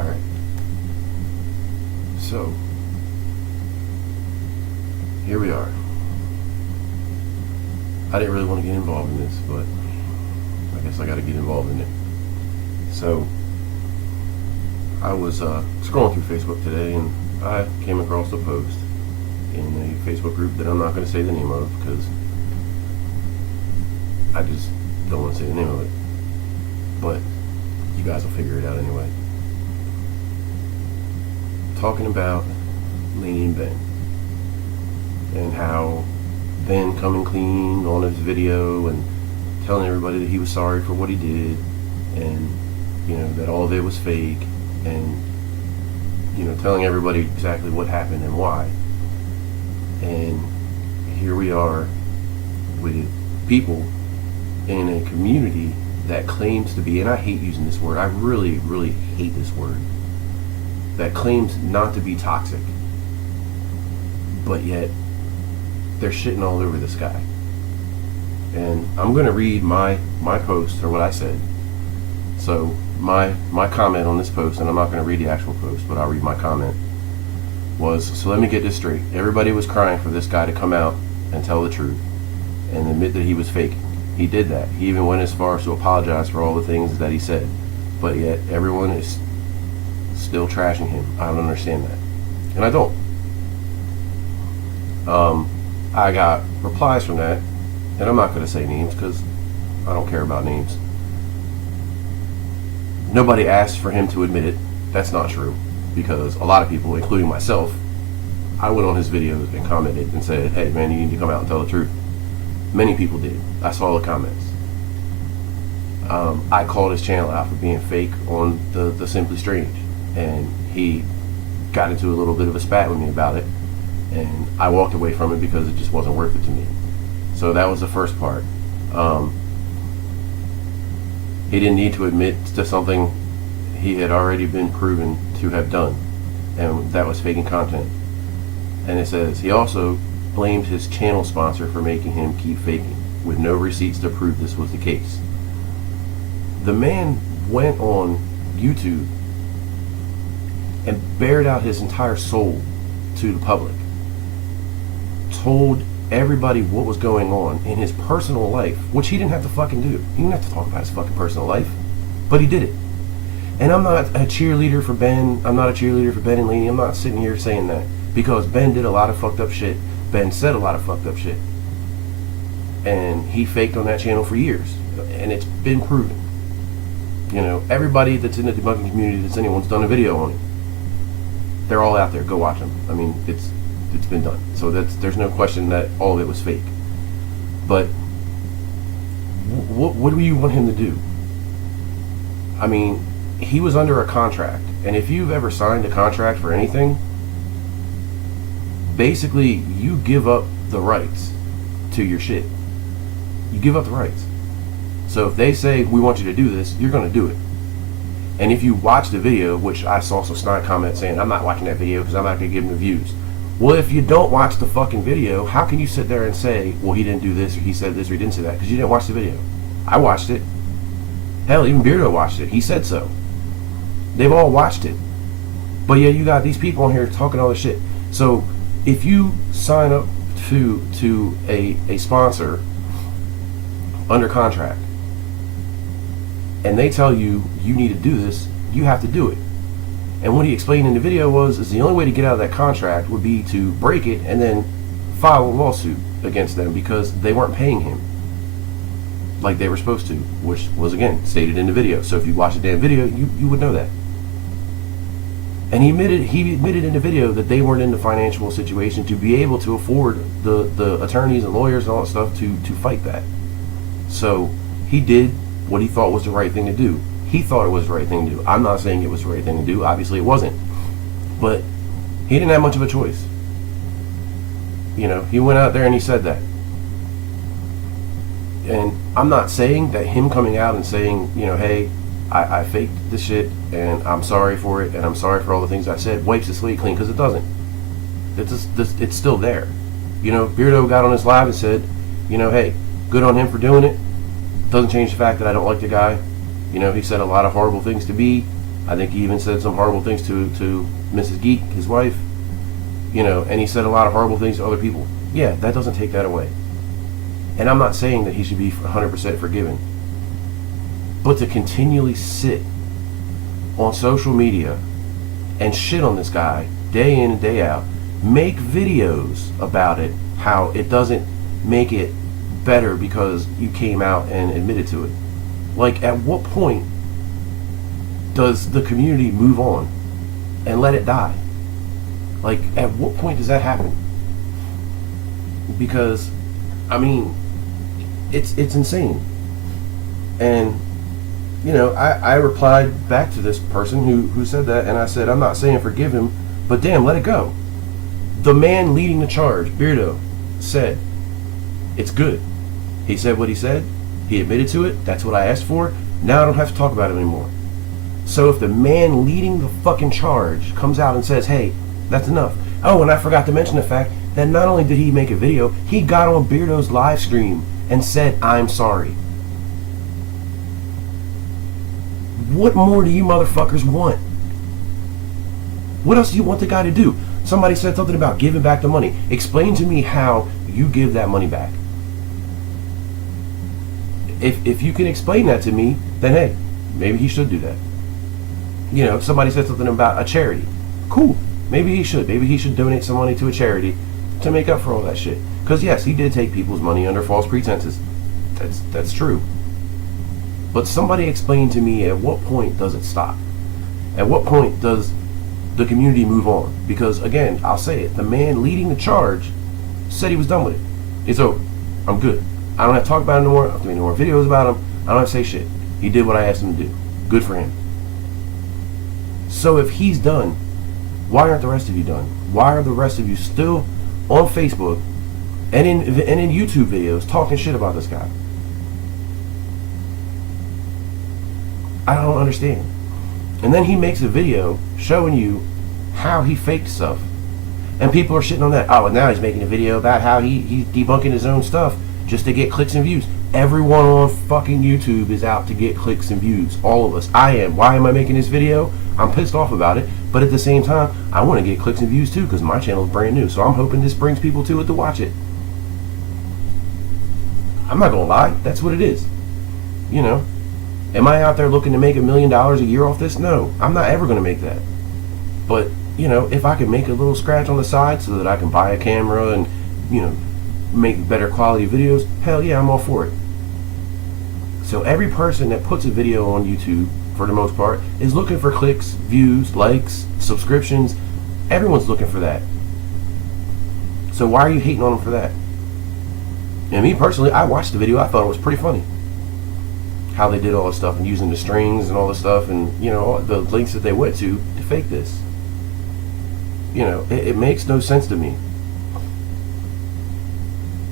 Alright. So, here we are. I didn't really want to get involved in this, but I guess I gotta get involved in it. So, I was scrolling through Facebook today, and I came across a post in a Facebook group that I'm not going to say the name of because I just don't want to say the name of it. But you guys will figure it out anyway. Talking about Lainey and Ben, and how Ben coming clean on his video and telling everybody that he was sorry for what he did, and that all of it was fake, and telling everybody exactly what happened and why. And here we are with people in a community that claims to be, and I hate using this word, I really, really hate this word, that claims not to be toxic, but yet they're shitting all over this guy. And I'm going to read my post, or what I said. So my comment on this post, and I'm not going to read the actual post, but I'll read my comment, was, so let me get this straight. Everybody was crying for this guy to come out and tell the truth and admit that he was faking. He did that. He even went as far as to apologize for all the things that he said. But yet everyone is still trashing him. I don't understand that. And I don't. I got replies from that, and I'm not going to say names because I don't care about names. Nobody asked for him to admit it. That's not true, because a lot of people, including myself, I went on his videos and commented and said, hey man, you need to come out and tell the truth. Many people did. I saw the comments. I called his channel out for being fake on the Simply Strange, and he got into a little bit of a spat with me about it, and I walked away from it because it just wasn't worth it to me. So that was the first part. He didn't need to admit to something he had already been proven to have done, and that was faking content. And it says he also blamed his channel sponsor for making him keep faking, with no receipts to prove this was the case. The man went on YouTube and bared out his entire soul to the public, told everybody what was going on in his personal life, which he didn't have to fucking do. He didn't have to talk about his fucking personal life, but he did it. And I'm not a cheerleader for Ben. I'm not a cheerleader for Ben and Lainey. I'm not sitting here saying that, because Ben did a lot of fucked up shit. Ben said a lot of fucked up shit, and he faked on that channel for years, and it's been proven. Everybody that's in the debunking community, that's anyone's done a video on it, they're all out there. Go watch them. I mean, it's been done. So there's no question that all of it was fake. But what do you want him to do? I mean, he was under a contract, and if you've ever signed a contract for anything, basically you give up the rights to your shit. You give up the rights. So if they say, we want you to do this, you're going to do it. And if you watch the video, which I saw some snide comments saying, I'm not watching that video because I'm not going to give him the views. Well, if you don't watch the fucking video, how can you sit there and say, well, he didn't do this, or he said this, or he didn't say that? Because you didn't watch the video. I watched it. Hell, even Beardo watched it. He said so. They've all watched it. But yeah, you got these people on here talking all this shit. So if you sign up to a sponsor under contract, and they tell you you need to do this, you have to do it. And what he explained in the video is the only way to get out of that contract would be to break it and then file a lawsuit against them because they weren't paying him like they were supposed to, which was, again, stated in the video. So if you watch the damn video, you would know that. And he admitted in the video that they weren't in the financial situation to be able to afford the attorneys and lawyers and all that stuff to fight that. So he did what he thought was the right thing to do. He thought it was the right thing to do. I'm not saying it was the right thing to do. Obviously it wasn't. But he didn't have much of a choice. He went out there and he said that. And I'm not saying that him coming out and saying, hey, I faked this shit and I'm sorry for it and I'm sorry for all the things I said wipes the slate clean, because it doesn't. It's still there. Beardo got on his live and said, hey, good on him for doing it. Doesn't change the fact that I don't like the guy. He said a lot of horrible things to me. I think he even said some horrible things to Mrs. Geek, his wife. And he said a lot of horrible things to other people. Yeah, that doesn't take that away. And I'm not saying that he should be 100% forgiven. But to continually sit on social media and shit on this guy day in and day out, make videos about it, how it doesn't make it better because you came out and admitted to it. Like, at what point does the community move on and let it die? Like, at what point does that happen? Because, I mean, it's insane. And, I replied back to this person who said that, and I said, I'm not saying forgive him, but damn, let it go. The man leading the charge, Beardo, said, it's good. He said what he said. He admitted to it. That's what I asked for. Now I don't have to talk about it anymore. So if the man leading the fucking charge comes out and says, hey, that's enough. Oh, and I forgot to mention the fact that not only did he make a video, he got on Beardo's live stream and said, I'm sorry. What more do you motherfuckers want? What else do you want the guy to do? Somebody said something about giving back the money. Explain to me how you give that money back. If you can explain that to me, then hey, maybe he should do that. Somebody said something about a charity. Cool. Maybe he should. Maybe he should donate some money to a charity to make up for all that shit. Because yes, he did take people's money under false pretenses. That's true. But somebody explain to me, at what point does it stop? At what point does the community move on? Because again, I'll say it, the man leading the charge said he was done with it. It's over. I'm good. I don't have to talk about it anymore. I don't have to make any more videos about him. I don't have to say shit. He did what I asked him to do. Good for him. So if he's done, why aren't the rest of you done? Why are the rest of you still on Facebook and in YouTube videos talking shit about this guy? I don't understand. And then he makes a video showing you how he faked stuff. And people are shitting on that. Oh, and now he's making a video about how he's debunking his own stuff just to get clicks and views. Everyone on fucking YouTube is out to get clicks and views. All of us. I am. Why am I making this video? I'm pissed off about it. But at the same time, I want to get clicks and views too, because my channel is brand new. So I'm hoping this brings people to it to watch it. I'm not going to lie. That's what it is. Am I out there looking to make $1 million a year off this? No. I'm not ever going to make that. But, if I can make a little scratch on the side so that I can buy a camera and, make better quality videos, hell yeah, I'm all for it. So every person that puts a video on YouTube, for the most part, is looking for clicks, views, likes, subscriptions. Everyone's looking for that. So why are you hating on them for that? And me personally, I watched the video. I thought it was pretty funny how they did all this stuff and using the strings and all this stuff and all the links that they went to fake this. It makes no sense to me.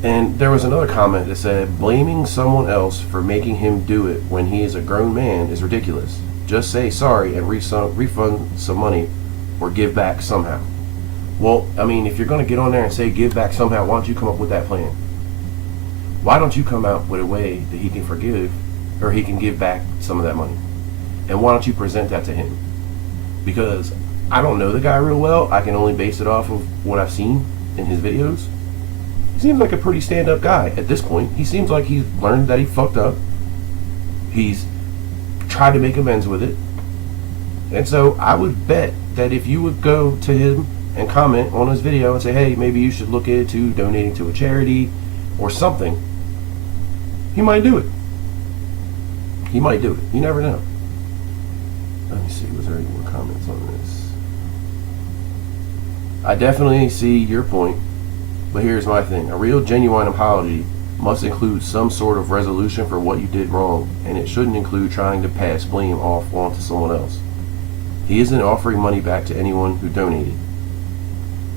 And there was another comment that said, blaming someone else for making him do it when he is a grown man is ridiculous. Just say sorry and refund some money or give back somehow. Well, I mean, if you're going to get on there and say give back somehow, why don't you come up with that plan? Why don't you come out with a way that he can forgive or he can give back some of that money? And why don't you present that to him? Because I don't know the guy real well. I can only base it off of what I've seen in his videos. He seems like a pretty stand-up guy at this point. He seems like he's learned that he fucked up. He's tried to make amends with it. And so I would bet that if you would go to him and comment on his video and say, hey, maybe you should look into donating to a charity or something, he might do it. He might do it. You never know. Let me see. Was there any more comments on this? I definitely see your point. But here's my thing. A real genuine apology must include some sort of resolution for what you did wrong, and it shouldn't include trying to pass blame off onto someone else. He isn't offering money back to anyone who donated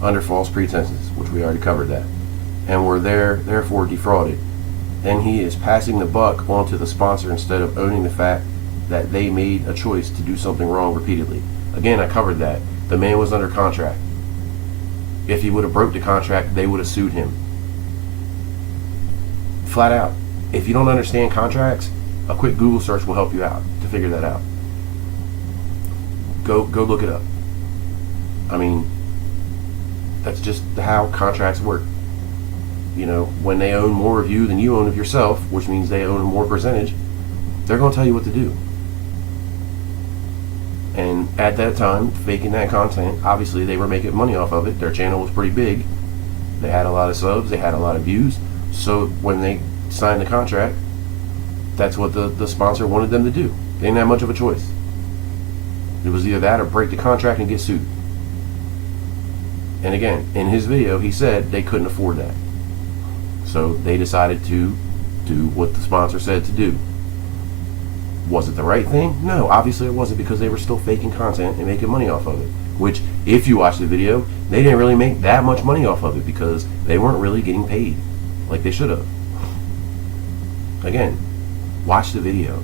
under false pretenses, which we already covered that, and were therefore defrauded. And he is passing the buck onto the sponsor instead of owning the fact that they made a choice to do something wrong repeatedly. Again, I covered that. The man was under contract. If he would have broke the contract, they would have sued him. Flat out. If you don't understand contracts, a quick Google search will help you out to figure that out. Go look it up. I mean, that's just how contracts work. You know, when they own more of you than you own of yourself, which means they own a more percentage, they're going to tell you what to do. And at that time, faking that content, obviously they were making money off of it. Their channel was pretty big. They had a lot of subs, they had a lot of views. So when they signed the contract, that's what the sponsor wanted them to do. They didn't have much of a choice. It was either that or break the contract and get sued. And again, in his video, he said they couldn't afford that. So they decided to do what the sponsor said to do. Was it the right thing? No, obviously it wasn't, because they were still faking content and making money off of it. Which, if you watch the video, they didn't really make that much money off of it because they weren't really getting paid like they should have. Again, watch the video.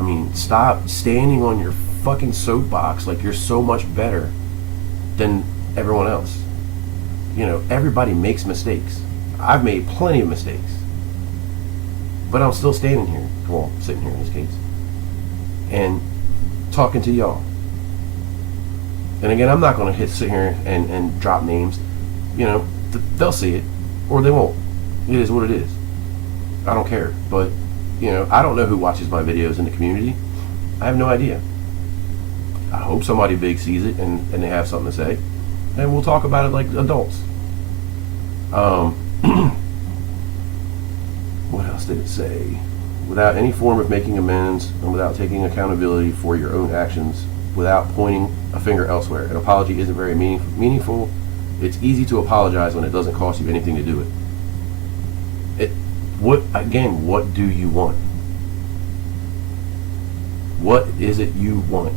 I mean, stop standing on your fucking soapbox like you're so much better than everyone else. You know, everybody makes mistakes. I've made plenty of mistakes. But I'm still standing here, well, sitting here in this case, and talking to y'all. And again, I'm not going to sit here and drop names. You know, they'll see it, or they won't. It is what it is. I don't care. But, you know, I don't know who watches my videos in the community. I have no idea. I hope somebody big sees it and they have something to say. And we'll talk about it like adults. What else did it say? Without any form of making amends and without taking accountability for your own actions, without pointing a finger elsewhere. An apology isn't very meaningful. It's easy to apologize when it doesn't cost you anything to do it. What do you want? What is it you want?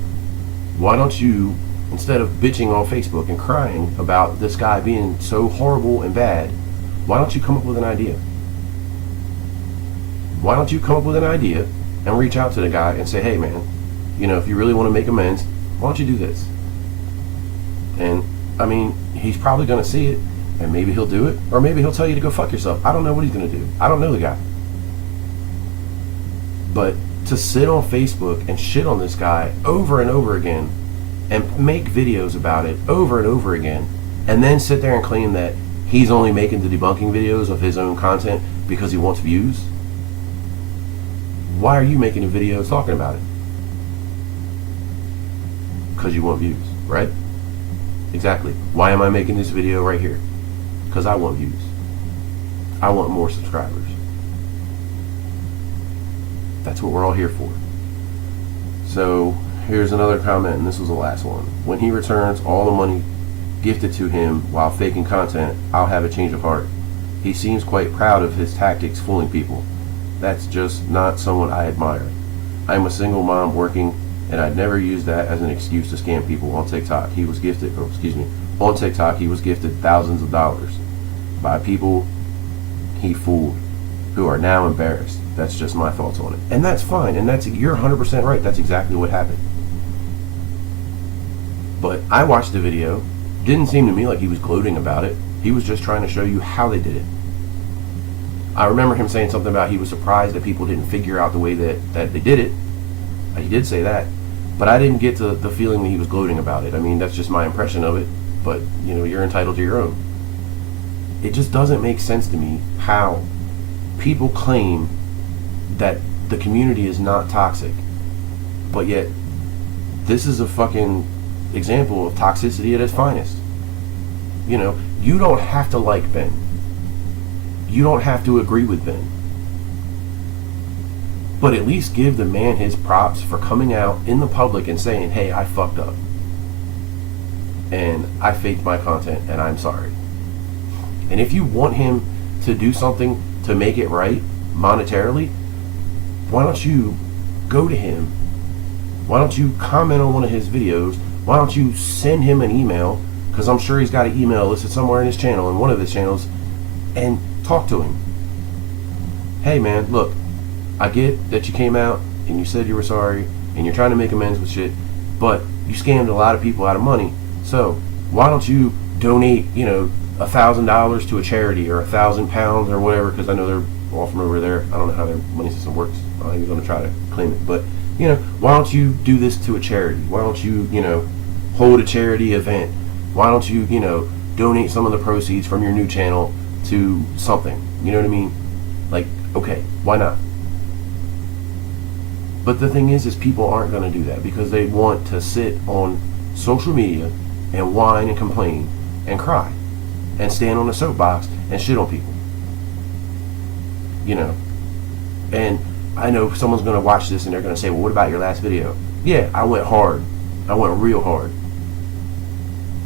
Why don't you, instead of bitching on Facebook and crying about this guy being so horrible and bad, why don't you come up with an idea? Why don't you come up with an idea and reach out to the guy and say, hey man, you know, if you really want to make amends, why don't you do this? And I mean, he's probably going to see it, and maybe he'll do it, or maybe he'll tell you to go fuck yourself. I don't know what he's going to do. I don't know the guy. But to sit on Facebook and shit on this guy over and over again and make videos about it over and over again, and then sit there and claim that he's only making the debunking videos of his own content because he wants views, why are you making a video talking about it? Because you want views, right? Exactly. Why am I making this video right here? Because I want views. I want more subscribers. That's what we're all here for. So here's another comment, and this was the last one. When he returns all the money gifted to him while faking content, I'll have a change of heart. He seems quite proud of his tactics fooling people. That's just not someone I admire. I'm a single mom working, and I'd never use that as an excuse to scam people on TikTok. On TikTok he was gifted thousands of dollars by people he fooled who are now embarrassed. That's just my thoughts on it. And that's fine, and you're 100% right. That's exactly what happened. But I watched the video. Didn't seem to me like he was gloating about it. He was just trying to show you how they did it. I remember him saying something about he was surprised that people didn't figure out the way that they did it. He did say that. But I didn't get the feeling that he was gloating about it. I mean, that's just my impression of it. But, you know, you're entitled to your own. It just doesn't make sense to me how people claim that the community is not toxic. But yet, this is a fucking example of toxicity at its finest. You know, you don't have to like Ben. You don't have to agree with Ben. But at least give the man his props for coming out in the public and saying, hey, I fucked up. And I faked my content and I'm sorry. And if you want him to do something to make it right monetarily, why don't you go to him? Why don't you comment on one of his videos? Why don't you send him an email? Because I'm sure he's got an email listed somewhere in his channel, in one of his channels, and talk to him. Hey man, look, I get that you came out and you said you were sorry and you're trying to make amends with shit, but you scammed a lot of people out of money. So why don't you donate, you know, $1,000 to a charity, or £1,000 or whatever, because I know they're all from over there. I don't know how their money system works. You're going to try to claim it, but Why don't you do this to a charity? Why don't you, hold a charity event? Why don't you, donate some of the proceeds from your new channel to something? You know what I mean? Like, okay, why not? But the thing is people aren't going to do that because they want to sit on social media and whine and complain and cry and stand on a soapbox and shit on people. And I know someone's going to watch this and they're going to say, well, what about your last video? Yeah, I went hard. I went real hard.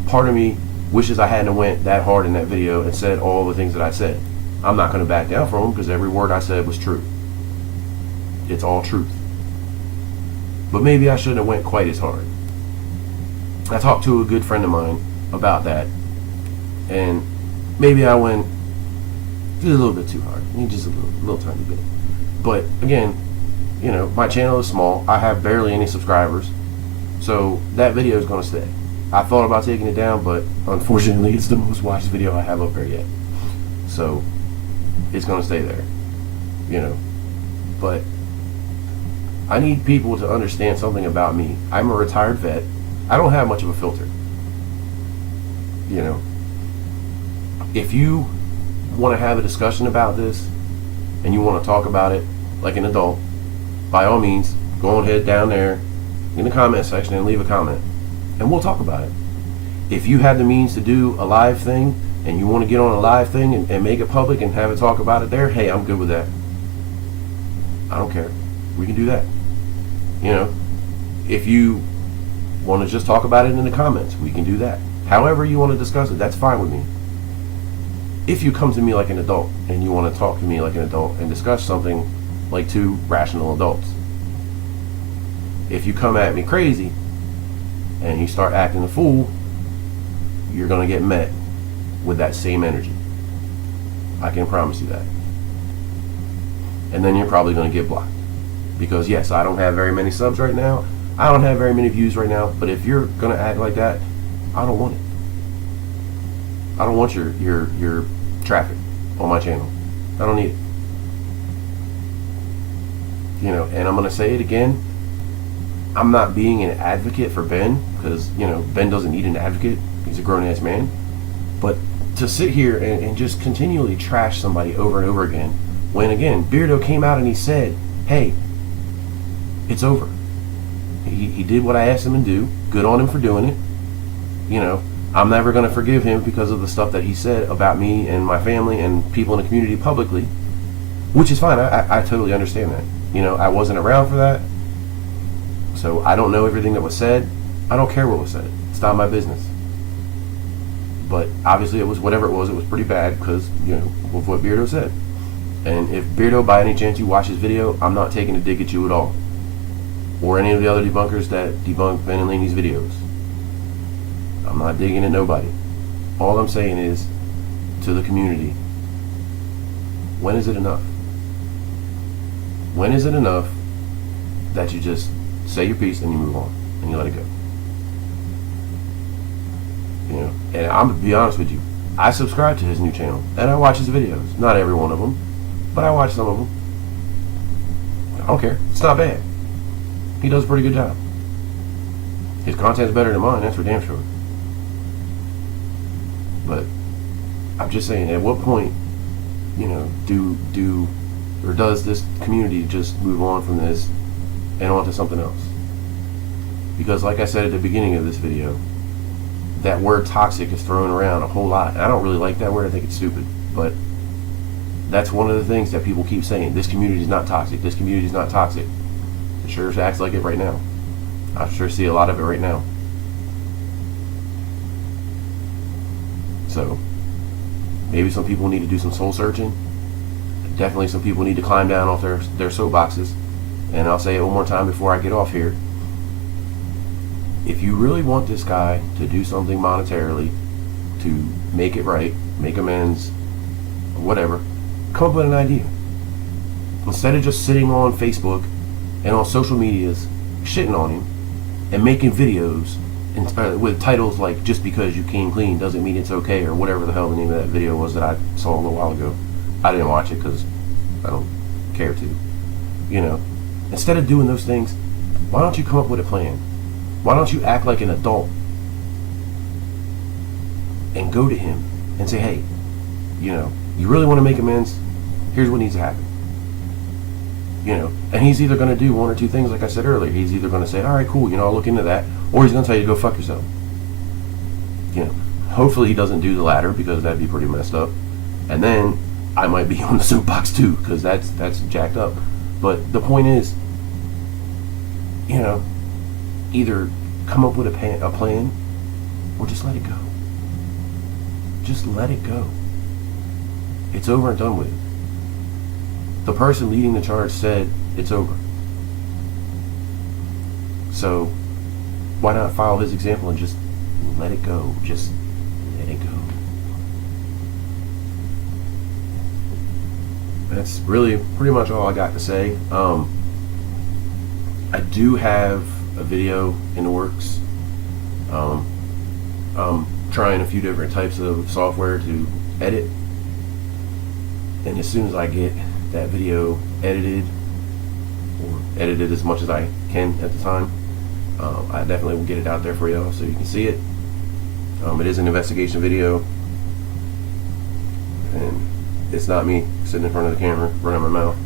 Part of me wishes I hadn't went that hard in that video and said all the things that I said. I'm not going to back down from them because every word I said was true. It's all truth. But maybe I shouldn't have went quite as hard. I talked to a good friend of mine about that, and maybe I went just a little bit too hard. Just a little tiny bit. But again, my channel is small. I have barely any subscribers, so that video is going to stay. I thought about taking it down, but unfortunately it's the most watched video I have up there yet, so it's going to stay there. But I need people to understand something about me. I'm a retired vet. I don't have much of a filter. If you want to have a discussion about this and you want to talk about it like an adult, by all means, go ahead down there in the comment section and leave a comment, and we'll talk about it. If you have the means to do a live thing and you want to get on a live thing and make it public and have it talk about it there, hey, I'm good with that. I don't care. We can do that. If you want to just talk about it in the comments, we can do that. However you want to discuss it, that's fine with me. If you come to me like an adult and you want to talk to me like an adult and discuss something like two rational adults. If you come at me crazy and you start acting a fool, you're going to get met with that same energy. I can promise you that. And then you're probably going to get blocked. Because yes, I don't have very many subs right now. I don't have very many views right now. But if you're going to act like that, I don't want it. I don't want your traffic on my channel. I don't need it. And I'm going to say it again. I'm not being an advocate for Ben because, Ben doesn't need an advocate. He's a grown-ass man. But to sit here and just continually trash somebody over and over again, when, again, Beardo came out and he said, hey, it's over. He did what I asked him to do. Good on him for doing it. I'm never going to forgive him because of the stuff that he said about me and my family and people in the community publicly, which is fine. I totally understand that. I wasn't around for that, so I don't know everything that was said. I don't care what was said. It's not my business. But obviously it was whatever it was pretty bad because, of what Beardo said. And if Beardo, by any chance you watch this video, I'm not taking a dig at you at all. Or any of the other debunkers that debunk Ben and Lainey's videos. I'm not digging at nobody. All I'm saying is, to the community, when is it enough? When is it enough that you just say your piece and you move on and you let it go? And I'm gonna be honest with you, I subscribe to his new channel and I watch his videos. Not every one of them, but I watch some of them. I don't care. It's not bad. He does a pretty good job. His content's better than mine, that's for damn sure. But I'm just saying, at what point, does this community just move on from this and on to something else? Because like I said at the beginning of this video, that word toxic is thrown around a whole lot. And I don't really like that word. I think it's stupid. But that's one of the things that people keep saying. This community is not toxic. This community is not toxic. It sure acts like it right now. I sure see a lot of it right now. So maybe some people need to do some soul searching. Definitely some people need to climb down off their soapboxes. And I'll say it one more time before I get off here. If you really want this guy to do something monetarily, to make it right, make amends, whatever, come up with an idea. Instead of just sitting on Facebook and on social medias shitting on him and making videos with titles like "just because you came clean doesn't mean it's okay" or whatever the hell the name of that video was that I saw a little while ago. I didn't watch it because I don't care to. Instead of doing those things, Why don't you come up with a plan? Why don't you act like an adult and go to him and say, hey, you really want to make amends? Here's what needs to happen. And he's either going to do one or two things, like I said earlier. He's either going to say, all right, cool, I'll look into that, or he's going to tell you to go fuck yourself. Hopefully he doesn't do the latter, because that'd be pretty messed up. And then I might be on the soapbox too, because that's jacked up. But the point is, either come up with a plan, or just let it go. Just let it go. It's over and done with. The person leading the charge said it's over. So why not follow his example and just let it go? Just let it go. That's really pretty much all I got to say. I do have a video in the works. I'm trying a few different types of software to edit, and as soon as I get that video edited, or edited as much as I can at the time, I definitely will get it out there for y'all so you can see it. It is an investigation video, and it's not me sitting in front of the camera running my mouth.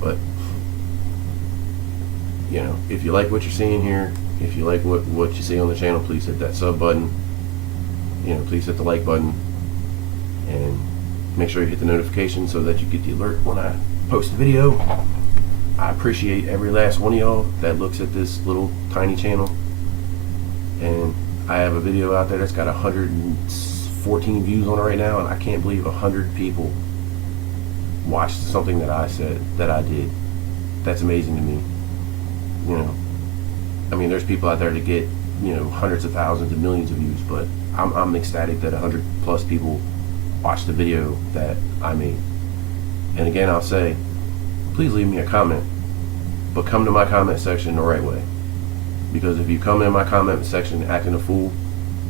But if you like what you're seeing here, if you like what you see on the channel, please hit that sub button. Please hit the like button, and make sure you hit the notification so that you get the alert when I post a video. I appreciate every last one of y'all that looks at this little tiny channel. And I have a video out there that's got 114 views on it right now, and I can't believe 100 people watched something that I said, that I did. That's amazing to me. There's people out there that get hundreds of thousands and millions of views, but I'm ecstatic that 100 plus people watched the video that I made. And again, I'll say, please leave me a comment, but come to my comment section the right way. Because if you come in my comment section acting a fool,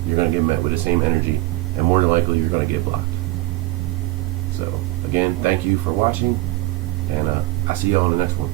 you're going to get met with the same energy, and more than likely you're going to get blocked. So again, thank you for watching, and I see y'all on the next one.